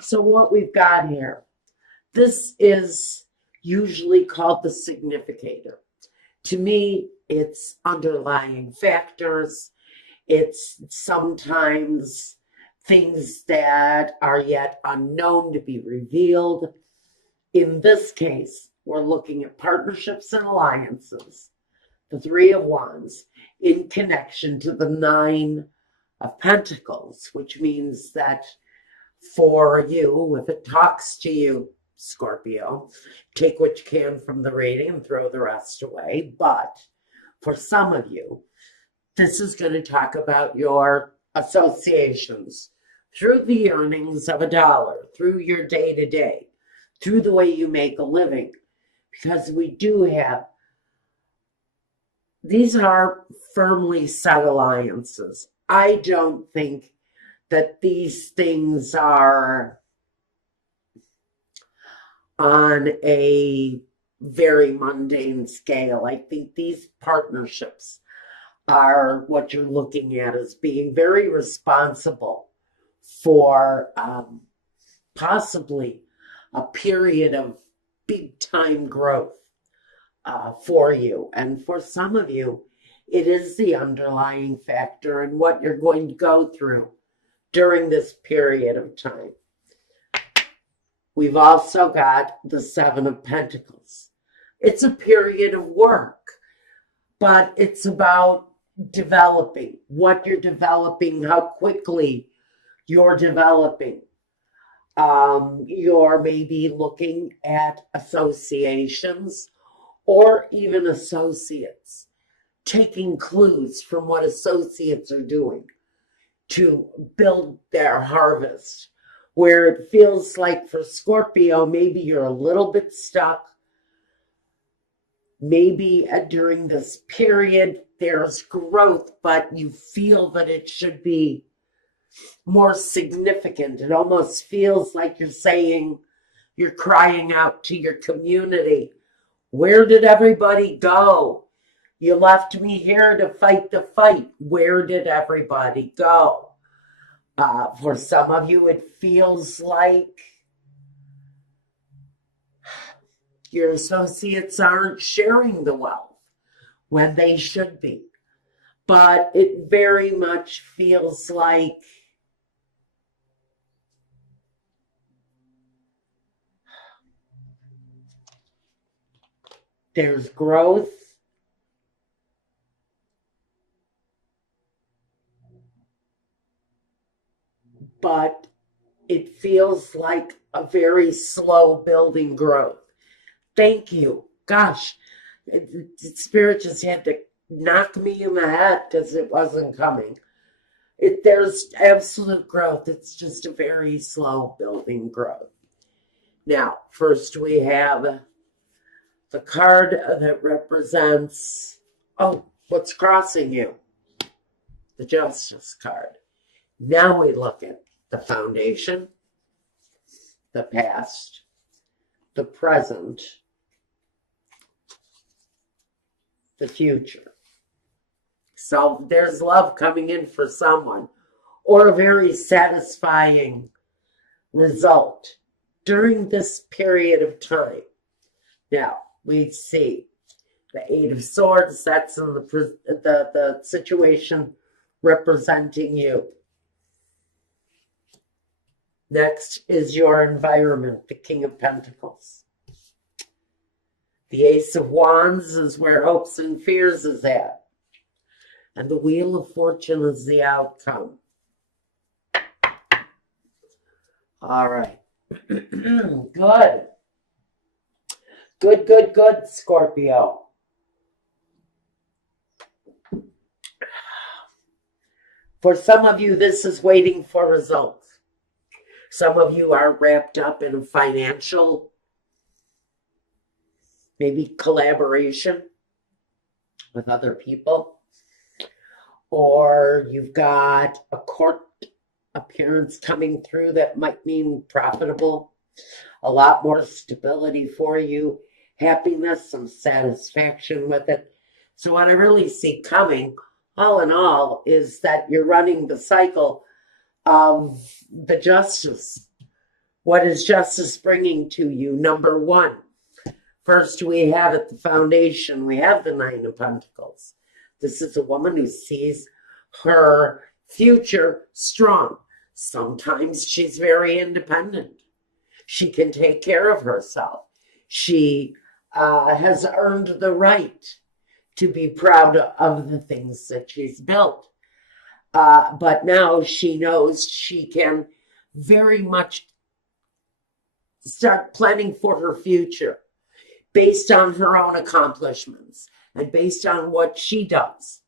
So what we've got here, this is usually called the significator. To me, it's underlying factors. It's sometimes things that are yet unknown to be revealed. In this case, we're looking at partnerships and alliances, the Three of Wands, in connection to the Nine of Pentacles, which means that for you, if it talks to you, Scorpio, take what you can from the reading and throw the rest away. But for some of you, this is going to talk about your associations through the earnings of a dollar, through your day to day, through the way you make a living. Because we do have, these are firmly set alliances. I don't think that these things are on a very mundane scale. I think these partnerships are what you're looking at as being very responsible for possibly a period of big time growth for you. And for some of you, it is the underlying factor in what you're going to go through during this period of time. We've also got the Seven of Pentacles. It's a period of work, but it's about developing what you're developing, how quickly you're developing. You're maybe looking at associations or even associates, taking clues from what associates are doing to build their harvest, where it feels like for Scorpio, maybe you're a little bit stuck. Maybe during this period, there's growth, but you feel that it should be more significant. It almost feels like you're saying, you're crying out to your community, where did everybody go? You left me here to fight the fight. Where did everybody go? For some of you, it feels like your associates aren't sharing the wealth when they should be. But it very much feels like there's growth, but it feels like a very slow building growth. Thank you. Gosh, Spirit just had to knock me in the head because it wasn't coming. There's absolute growth. It's just a very slow building growth. Now, first we have the card that represents, what's crossing you? The Justice card. Now we look at the foundation, the past, the present, the future. So there's love coming in for someone, or a very satisfying result during this period of time. Now, we see the Eight of Swords, that's in the situation representing you. Next is your environment, the King of Pentacles. The Ace of Wands is where hopes and fears is at. And the Wheel of Fortune is the outcome. All right. Good. Good, Scorpio. For some of you, this is waiting for results. Some of you are wrapped up in a financial, maybe collaboration with other people. Or you've got a court appearance coming through that might mean profitable, a lot more stability for you, happiness, some satisfaction with it. So what I really see coming, all in all, is that you're running the cycle of the Justice What is justice bringing to you? Number one, first we have at the foundation, we have the Nine of Pentacles. This is a woman who sees her future strong. Sometimes she's very independent. She can take care of herself. She has earned the right to be proud of the things that she's built. But now she knows she can very much start planning for her future based on her own accomplishments and based on what she does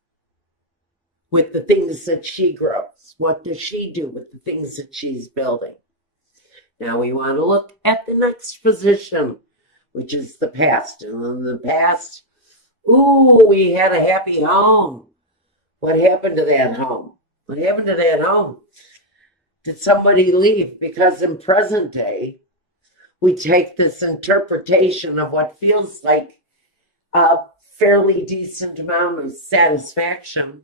with the things that she grows. What does she do with the things that she's building? Now we want to look at the next position, which is the past. And in the past, ooh, we had a happy home. What happened to that home? What happened to that home? Did somebody leave? Because in present day, we take this interpretation of what feels like a fairly decent amount of satisfaction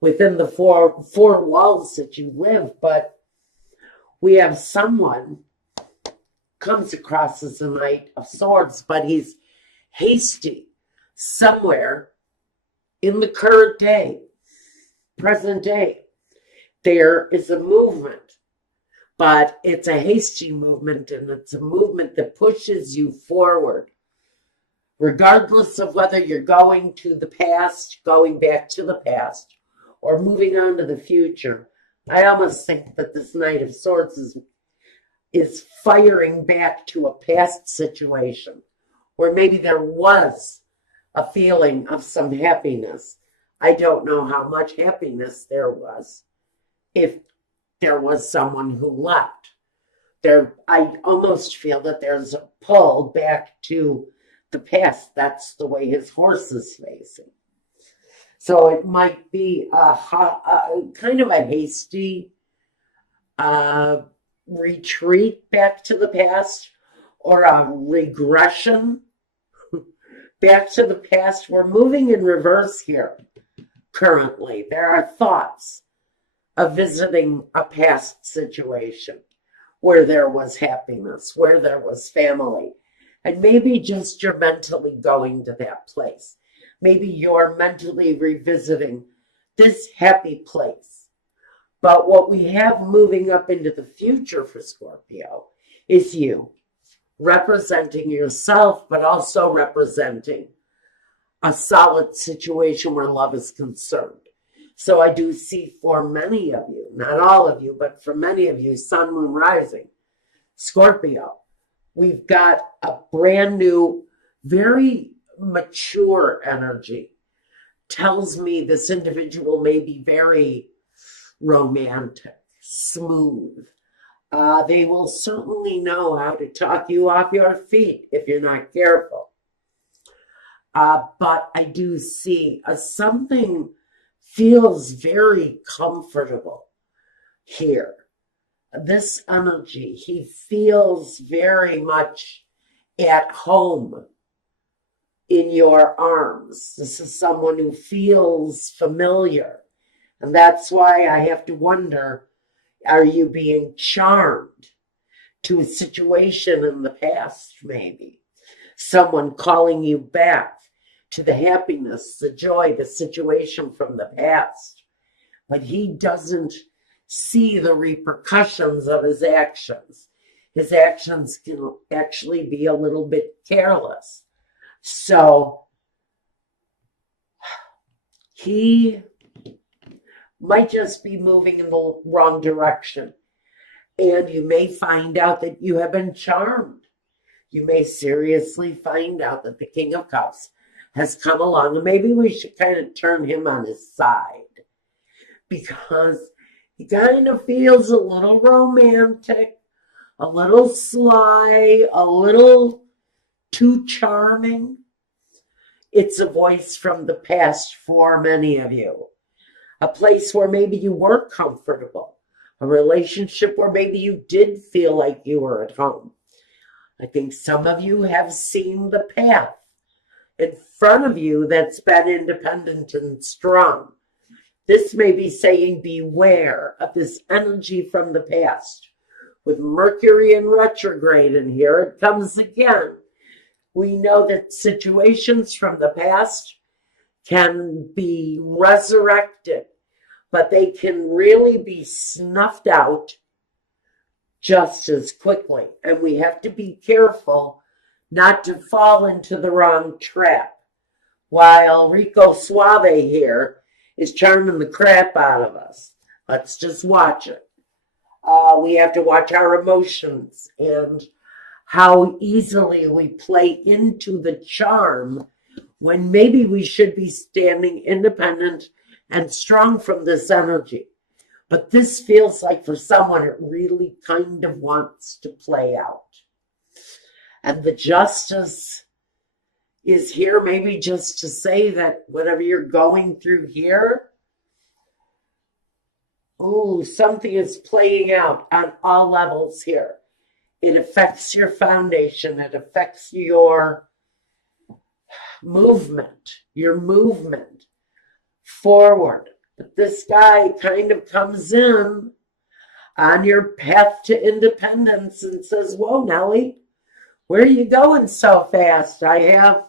within the four walls that you live, but we have someone comes across as a Knight of Swords, but he's hasty somewhere in the current day, present day. There is a movement, but it's a hasty movement, and it's a movement that pushes you forward, regardless of whether you're going to the past, going back to the past, or moving on to the future. I almost think that this Knight of Swords is firing back to a past situation where maybe there was a feeling of some happiness. I don't know how much happiness there was if there was someone who left. I almost feel that there's a pull back to the past. That's the way his horse is facing. So it might be a kind of a hasty retreat back to the past, or a regression back to the past. We're moving in reverse here currently. There are thoughts of visiting a past situation where there was happiness, where there was family, and maybe just you're mentally going to that place. Maybe you're mentally revisiting this happy place. But what we have moving up into the future for Scorpio is you representing yourself, but also representing a solid situation where love is concerned. So I do see for many of you, not all of you, but for many of you, Sun, Moon, Rising, Scorpio, we've got a brand new, very mature energy. Tells me this individual may be very romantic, smooth. They will certainly know how to talk you off your feet if you're not careful. But I do see something feels very comfortable here. This energy, he feels very much at home in your arms. This is someone who feels familiar. And that's why I have to wonder, are you being charmed to a situation in the past, maybe? Someone calling you back to the happiness, the joy, the situation from the past. But he doesn't see the repercussions of his actions. His actions can actually be a little bit careless. So he might just be moving in the wrong direction. And you may find out that you have been charmed. You may seriously find out that the King of Cups has come along, and maybe we should kind of turn him on his side, because he kind of feels a little romantic, a little sly, a little too charming. It's a voice from the past for many of you. A place where maybe you were comfortable. A relationship where maybe you did feel like you were at home. I think some of you have seen the path in front of you that's been independent and strong. This may be saying beware of this energy from the past With Mercury in retrograde, and here it comes again. We know that situations from the past can be resurrected, but they can really be snuffed out just as quickly. And we have to be careful not to fall into the wrong trap. While Rico Suave here is charming the crap out of us. Let's just watch it. We have to watch our emotions and how easily we play into the charm when maybe we should be standing independent and strong from this energy. But this feels like for someone it really kind of wants to play out. And the justice is here maybe just to say that whatever you're going through here, something is playing out on all levels here. It affects your foundation. It affects your movement forward. But this guy kind of comes in on your path to independence and says, whoa, Nellie, where are you going so fast? I have,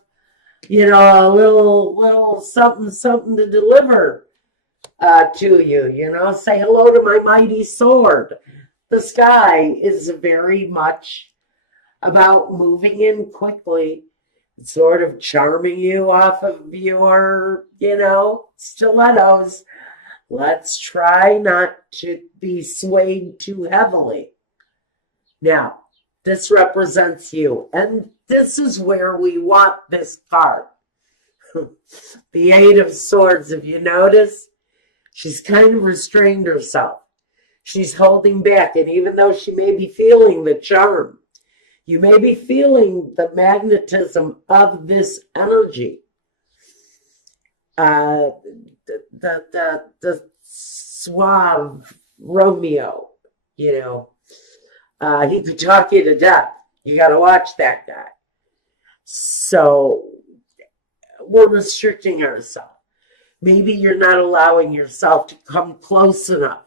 a little something to deliver to you, say hello to my mighty sword. The sky is very much about moving in quickly, sort of charming you off of your, stilettos. Let's try not to be swayed too heavily. Now, this represents you, and this is where we want this card. The Eight of Swords, if you notice, she's kind of restrained herself. She's holding back, and even though she may be feeling the charm, you may be feeling the magnetism of this energy. The suave Romeo, he could talk you to death. You got to watch that guy. So we're restricting ourselves. Maybe you're not allowing yourself to come close enough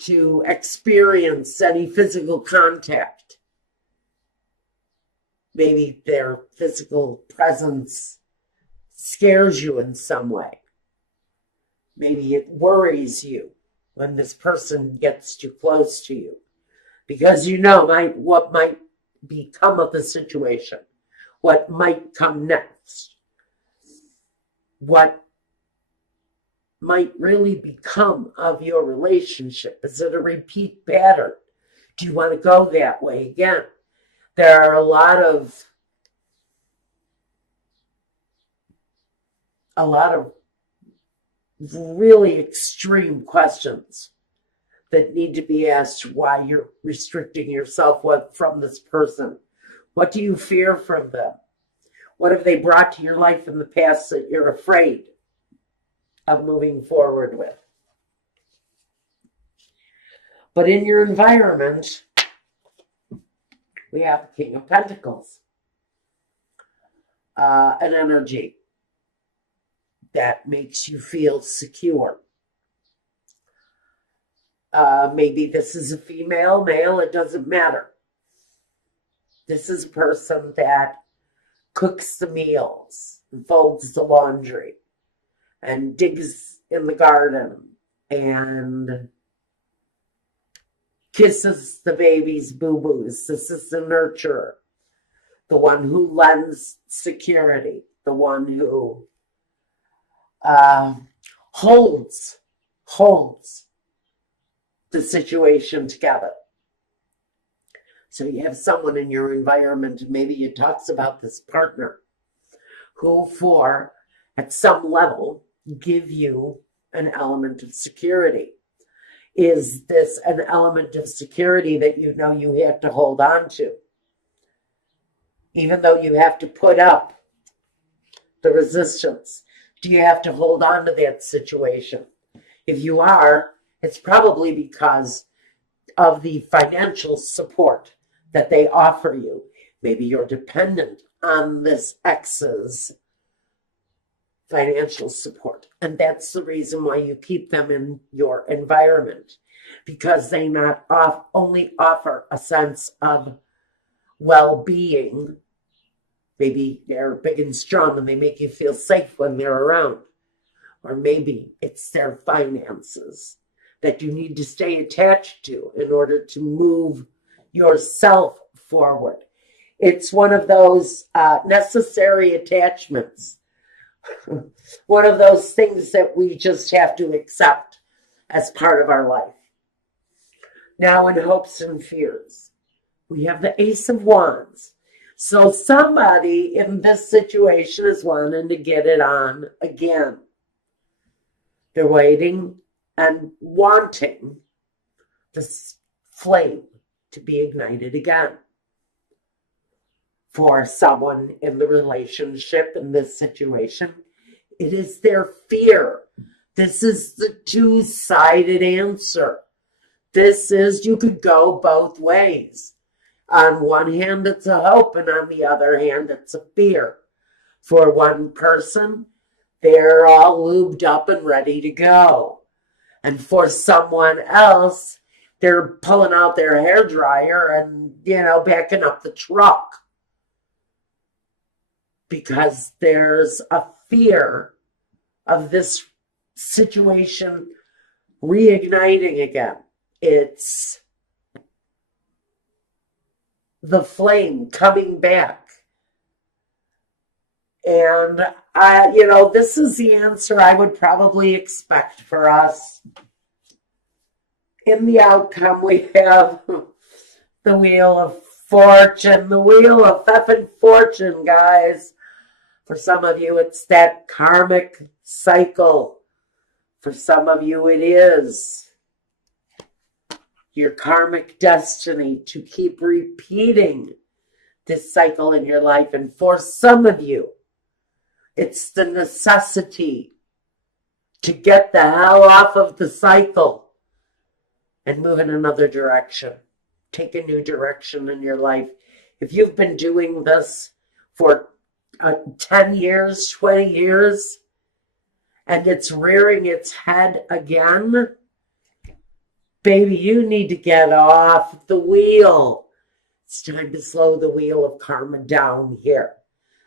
to experience any physical contact. Maybe their physical presence scares you in some way. Maybe it worries you when this person gets too close to you, because what might become of the situation, what might come next, what might really become of your relationship. Is it a repeat pattern? Do you want to go that way again? There are a lot of really extreme questions that need to be asked why you're restricting yourself from this person. What do you fear from them? What have they brought to your life in the past that you're afraid of moving forward with? But in your environment, we have the King of Pentacles, an energy that makes you feel secure. Maybe this is a female, male, it doesn't matter. This is a person that cooks the meals, and folds the laundry, and digs in the garden, and kisses the baby's boo-boos. This is the nurturer, the one who lends security, the one who holds the situation together. So you have someone in your environment, maybe it talks about this partner, who at some level, give you an element of security. Is this an element of security that you have to hold on to? Even though you have to put up the resistance, do you have to hold on to that situation? If you are, it's probably because of the financial support that they offer you. Maybe you're dependent on this ex's financial support, and that's the reason why you keep them in your environment. because they not only offer a sense of well-being. Maybe they're big and strong and they make you feel safe when they're around. Or maybe it's their finances that you need to stay attached to in order to move yourself forward. It's one of those necessary attachments, one of those things that we just have to accept as part of our life. Now, in hopes and fears, we have the Ace of Wands. So somebody in this situation is wanting to get it on again. They're waiting and wanting this flame to be ignited again. For someone in the relationship in this situation, it is their fear. This is the two-sided answer. This is, you could go both ways. On one hand, it's a hope, and on the other hand, it's a fear. For one person, they're all lubed up and ready to go. And for someone else, they're pulling out their hairdryer and, backing up the truck. Because there's a fear of this situation reigniting again. It's the flame coming back. And this is the answer I would probably expect for us. In the outcome, we have the Wheel of Fortune, the Wheel of effing Fortune, guys. For some of you, it's that karmic cycle. For some of you, it is your karmic destiny to keep repeating this cycle in your life. And for some of you, it's the necessity to get the hell off of the cycle and move in another direction. Take a new direction in your life. If you've been doing this for 10 years, 20 years, and it's rearing its head again, baby, you need to get off the wheel. It's time to slow the wheel of karma down here.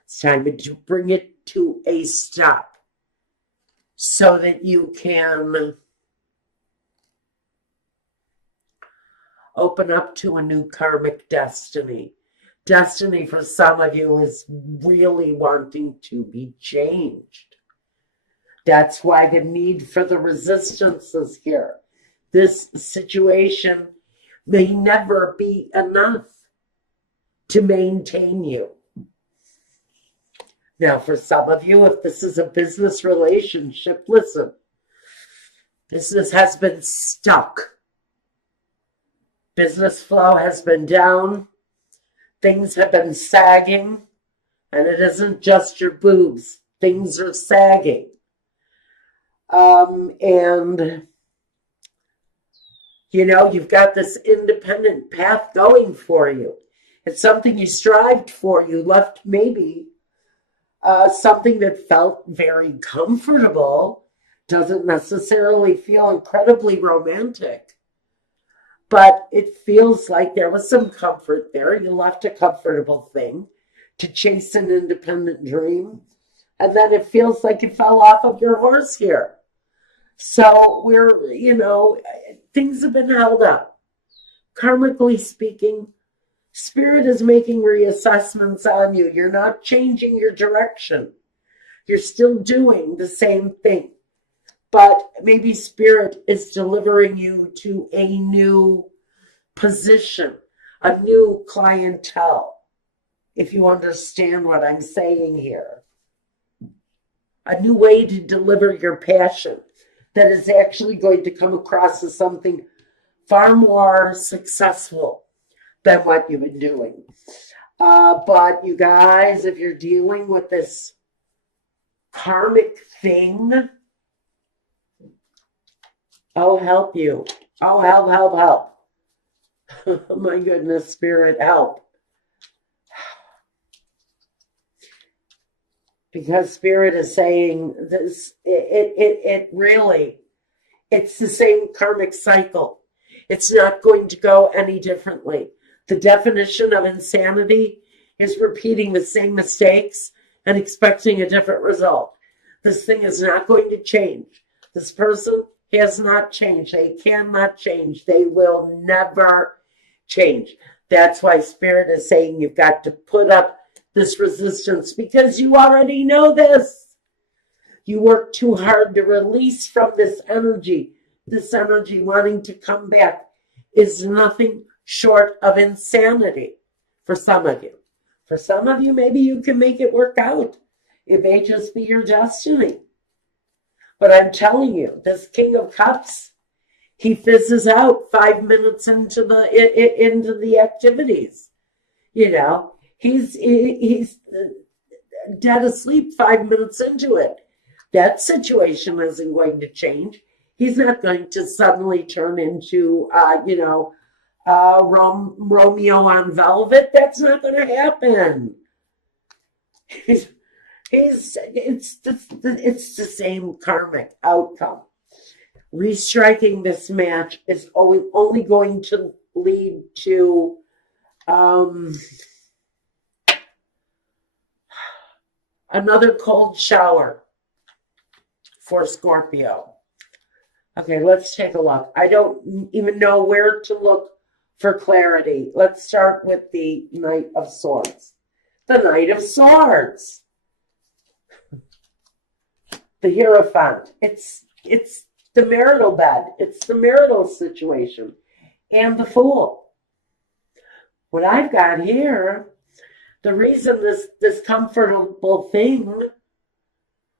It's time to bring it to a stop so that you can open up to a new karmic destiny. Destiny for some of you is really wanting to be changed. That's why the need for the resistance is here. This situation may never be enough to maintain you. Now, for some of you, if this is a business relationship, listen, business has been stuck. Business flow has been down. Things have been sagging. And it isn't just your boobs. Things are sagging. You've got this independent path going for you. It's something you strived for. You left maybe something that felt very comfortable. Doesn't necessarily feel incredibly romantic. But it feels like there was some comfort there. You left a comfortable thing to chase an independent dream. And then it feels like you fell off of your horse here. So things have been held up. Karmically speaking, Spirit is making reassessments on you. You're not changing your direction. You're still doing the same thing. But maybe Spirit is delivering you to a new position, a new clientele, if you understand what I'm saying here. A new way to deliver your passion that is actually going to come across as something far more successful than what you've been doing. But you guys, if you're dealing with this karmic thing, oh, help you. Oh, help. Oh, my goodness, Spirit, help. Because Spirit is saying this, it really, it's the same karmic cycle. It's not going to go any differently. The definition of insanity is repeating the same mistakes and expecting a different result. This thing is not going to change. This person has not changed. They cannot change. They will never change. That's why Spirit is saying you've got to put up this resistance because you already know this. You work too hard to release from this energy. This energy wanting to come back is nothing short of insanity for some of you. For some of you, maybe you can make it work out. It may just be your destiny. But I'm telling you, this King of Cups, he fizzes out 5 minutes into the activities. You know, he's dead asleep 5 minutes into it. That situation isn't going to change. He's not going to suddenly turn into, Romeo on Velvet. That's not going to happen. It's the same karmic outcome. Restriking this match is only going to lead to another cold shower for Scorpio. Okay, let's take a look. I don't even know where to look for clarity. Let's start with the Knight of Swords. The Knight of Swords. The Hierophant. It's the marital bed. It's the marital situation. And the Fool. What I've got here, the reason this comfortable thing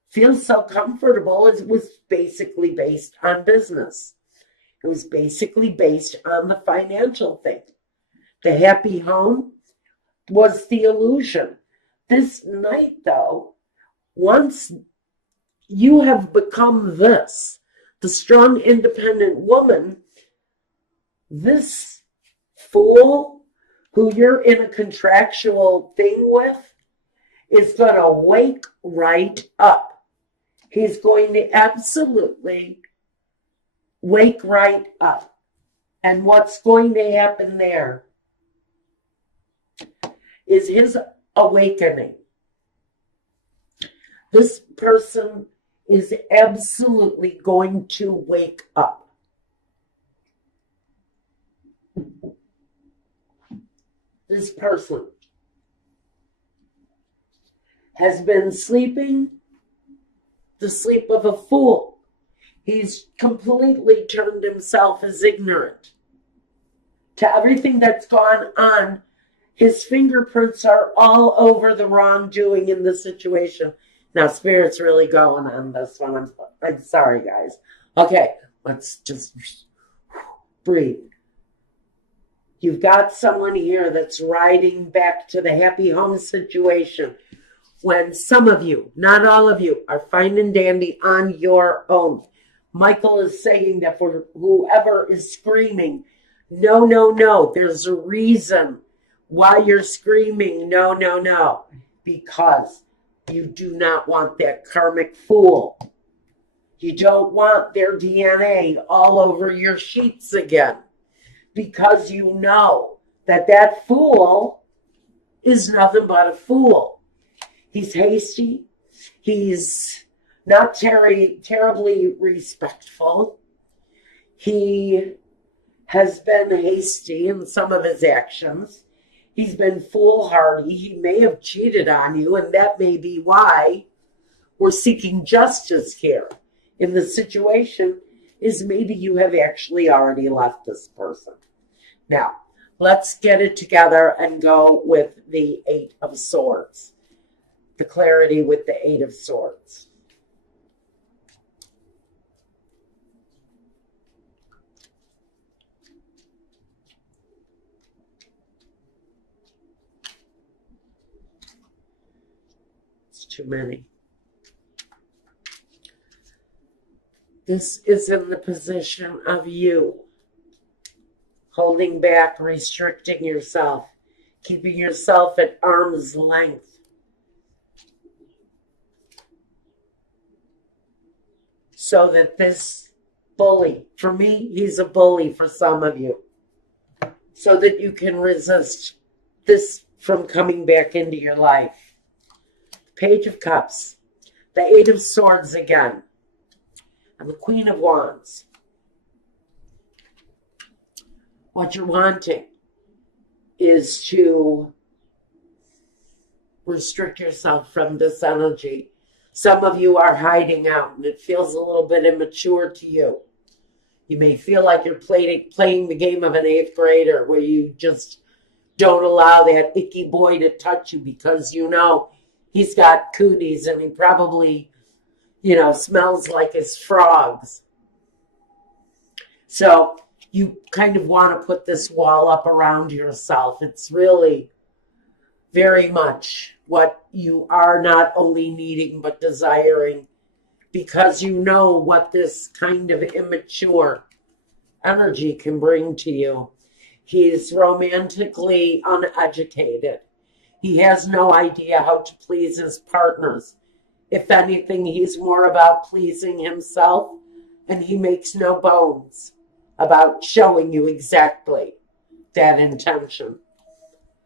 feels so comfortable is it was basically based on business. It was basically based on the financial thing. The happy home was the illusion. This night, though, once you have become this, the strong, independent woman, this Fool who you're in a contractual thing with is going to wake right up. He's going to absolutely wake right up. And what's going to happen there is his awakening. This person is absolutely going to wake up. This person has been sleeping the sleep of a fool. He's completely turned himself as ignorant to everything that's gone on. His fingerprints are all over the wrongdoing in the situation. Now, Spirit's really going on this one. I'm sorry, guys. Okay, let's just breathe. You've got someone here that's riding back to the happy home situation when some of you, not all of you, are fine and dandy on your own. Michael is saying that for whoever is screaming, no, no, no, there's a reason why you're screaming, no, no, no, because you do not want that karmic fool. You don't want their DNA all over your sheets again, because you know that that fool is nothing but a fool. He's hasty. He's not terribly respectful. He has been hasty in some of his actions. He's been foolhardy. He may have cheated on you, and that may be why we're seeking justice here in the situation, is maybe you have actually already left this person. Now, let's get it together and go with the Eight of Swords. The clarity with the Eight of Swords. It's too many. This is in the position of you holding back, restricting yourself, keeping yourself at arm's length. So that this Bully. For me, he's a bully for some of you. So that you can resist this from coming back into your life. Page of Cups. The Eight of Swords again. And the Queen of Wands. What you're wanting is to restrict yourself from this energy. Some of you are hiding out and it feels a little bit immature to you. You may feel like you're playing the game of an 8th grader where you just don't allow that icky boy to touch you because you know he's got cooties and he probably, smells like his frogs. So you kind of want to put this wall up around yourself. It's really very much what you are not only needing but desiring, because you know what this kind of immature energy can bring to you. He's romantically uneducated. He has no idea how to please his partners. If anything, he's more about pleasing himself, and he makes no bones about showing you exactly that intention.